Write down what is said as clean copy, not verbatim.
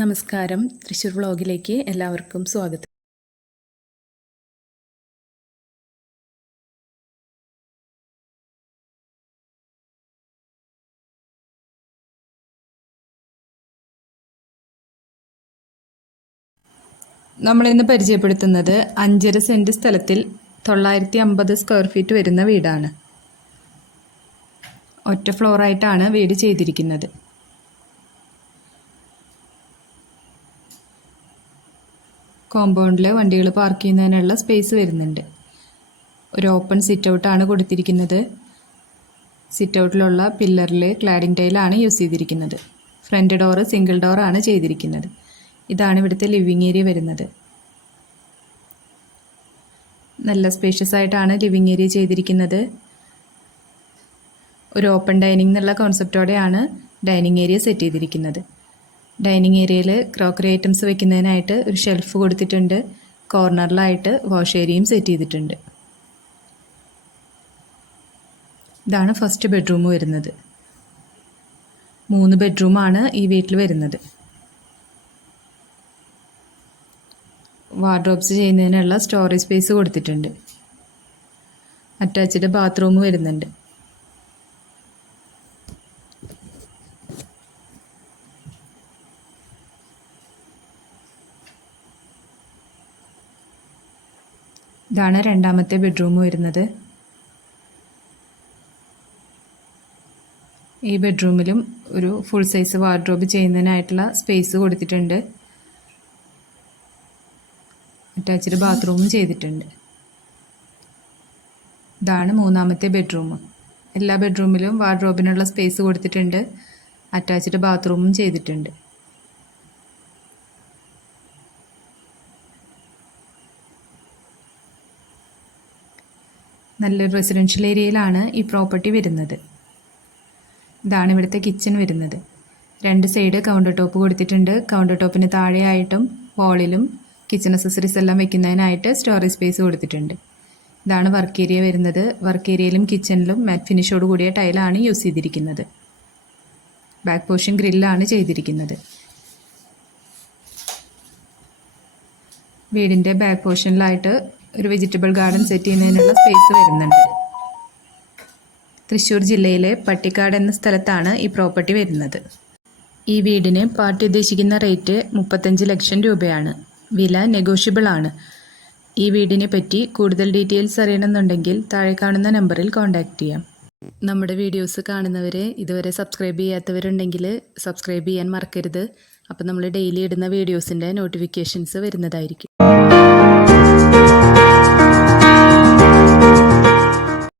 നമസ്കാരം, തൃശ്ശൂർ വ്ളോഗിലേക്ക് എല്ലാവർക്കും സ്വാഗതം. നമ്മളിന്ന് പരിചയപ്പെടുത്തുന്നത് 5.5 സെൻറ്റ് സ്ഥലത്തിൽ 950 സ്ക്വയർ ഫീറ്റ് വരുന്ന വീടാണ്. ഒറ്റ ഫ്ലോറായിട്ടാണ് വീട് ചെയ്തിരിക്കുന്നത്. കോമ്പൗണ്ടിൽ വണ്ടികൾ പാർക്ക് ചെയ്യുന്നതിനുള്ള സ്പേസ് വരുന്നുണ്ട്. ഒരു ഓപ്പൺ സിറ്റ് ഔട്ടാണ് കൊടുത്തിരിക്കുന്നത്. സിറ്റ് ഔട്ടിലുള്ള പില്ലറിൽ ക്ലാഡിംഗ് ടൈലാണ് യൂസ് ചെയ്തിരിക്കുന്നത്. ഫ്രണ്ട് ഡോറ് സിംഗിൾ ഡോറാണ് ചെയ്തിരിക്കുന്നത്. ഇതാണ് ഇവിടുത്തെ ലിവിങ് ഏരിയ വരുന്നത്. നല്ല സ്പേഷ്യസ് ആയിട്ടാണ് ലിവിങ് ഏരിയ ചെയ്തിരിക്കുന്നത്. ഒരു ഓപ്പൺ ഡൈനിങ് എന്നുള്ള കോൺസെപ്റ്റോടെയാണ് ഡൈനിങ് ഏരിയ സെറ്റ് ചെയ്തിരിക്കുന്നത്. ഡൈനിങ് ഏരിയയിൽ ക്രോക്കറി ഐറ്റംസ് വെക്കുന്നതിനായിട്ട് ഒരു ഷെൽഫ് കൊടുത്തിട്ടുണ്ട്. കോർണറിലായിട്ട് വാഷ് ഏരിയയും സെറ്റ് ചെയ്തിട്ടുണ്ട്. ഇതാണ് ഫസ്റ്റ് ബെഡ്റൂം വരുന്നത്. 3 ബെഡ്റൂമാണ് ഈ വീട്ടിൽ വരുന്നത്. വാർഡ്രോബ്സ് ചെയ്യുന്നതിനുള്ള സ്റ്റോറേജ് സ്പേസ് കൊടുത്തിട്ടുണ്ട്. അറ്റാച്ച്ഡ് ബാത്റൂം വരുന്നുണ്ട്. ഇതാണ് രണ്ടാമത്തെ ബെഡ്റൂം വരുന്നത്. ഈ ബെഡ്റൂമിലും ഒരു ഫുൾ സൈസ് വാർഡ്രോബ് ചെയ്യുന്നതിനായിട്ടുള്ള സ്പേസ് കൊടുത്തിട്ടുണ്ട്. അറ്റാച്ച്ഡ് ബാത്റൂമും ചെയ്തിട്ടുണ്ട്. ഇതാണ് മൂന്നാമത്തെ ബെഡ്റൂം. എല്ലാ ബെഡ്റൂമിലും വാർഡ്രോബിനുള്ള സ്പേസ് കൊടുത്തിട്ടുണ്ട്. അറ്റാച്ച്ഡ് ബാത്റൂമും ചെയ്തിട്ടുണ്ട്. നല്ലൊരു റെസിഡൻഷ്യൽ ഏരിയയിലാണ് ഈ പ്രോപ്പർട്ടി വരുന്നത്. ഇതാണ് ഇവിടുത്തെ കിച്ചൺ വരുന്നത്. 2 സൈഡ് കൗണ്ടർ ടോപ്പ് കൊടുത്തിട്ടുണ്ട്. കൗണ്ടർ ടോപ്പിന് താഴെയായിട്ടും വാളിലും കിച്ചൺ അക്സസറീസ് എല്ലാം വെക്കുന്നതിനായിട്ട് സ്റ്റോറേജ് സ്പേസ് കൊടുത്തിട്ടുണ്ട്. ഇതാണ് വർക്ക് ഏരിയ വരുന്നത്. വർക്ക് ഏരിയയിലും കിച്ചണിലും മാറ്റ് ഫിനിഷോട് കൂടിയ ടൈലാണ് യൂസ് ചെയ്തിരിക്കുന്നത്. ബാക്ക് പോർഷൻ ഗ്രില്ലാണ് ചെയ്തിരിക്കുന്നത്. വീടിൻ്റെ ബാക്ക് പോർഷനിലായിട്ട് ഒരു വെജിറ്റബിൾ ഗാർഡൻ സെറ്റ് ചെയ്യുന്നതിനുള്ള സ്പേസ് വരുന്നുണ്ട്. തൃശ്ശൂർ ജില്ലയിലെ പട്ടിക്കാട് എന്ന സ്ഥലത്താണ് ഈ പ്രോപ്പർട്ടി വരുന്നത്. ഈ വീടിന് പാർട്ടി ഉദ്ദേശിക്കുന്ന റേറ്റ് 35 ലക്ഷം രൂപയാണ്. വില നെഗോഷ്യബിൾ ആണ്. ഈ വീടിനെ പറ്റി കൂടുതൽ ഡീറ്റെയിൽസ് അറിയണമെന്നുണ്ടെങ്കിൽ താഴെ കാണുന്ന നമ്പറിൽ കോൺടാക്റ്റ് ചെയ്യാം. നമ്മുടെ വീഡിയോസ് കാണുന്നവരെ ഇതുവരെ സബ്സ്ക്രൈബ് ചെയ്യാത്തവരുണ്ടെങ്കിൽ സബ്സ്ക്രൈബ് ചെയ്യാൻ മറക്കരുത്. അപ്പോൾ നമ്മൾ ഡെയിലി ഇടുന്ന വീഡിയോസിൻ്റെ നോട്ടിഫിക്കേഷൻസ് വരുന്നതായിരിക്കും.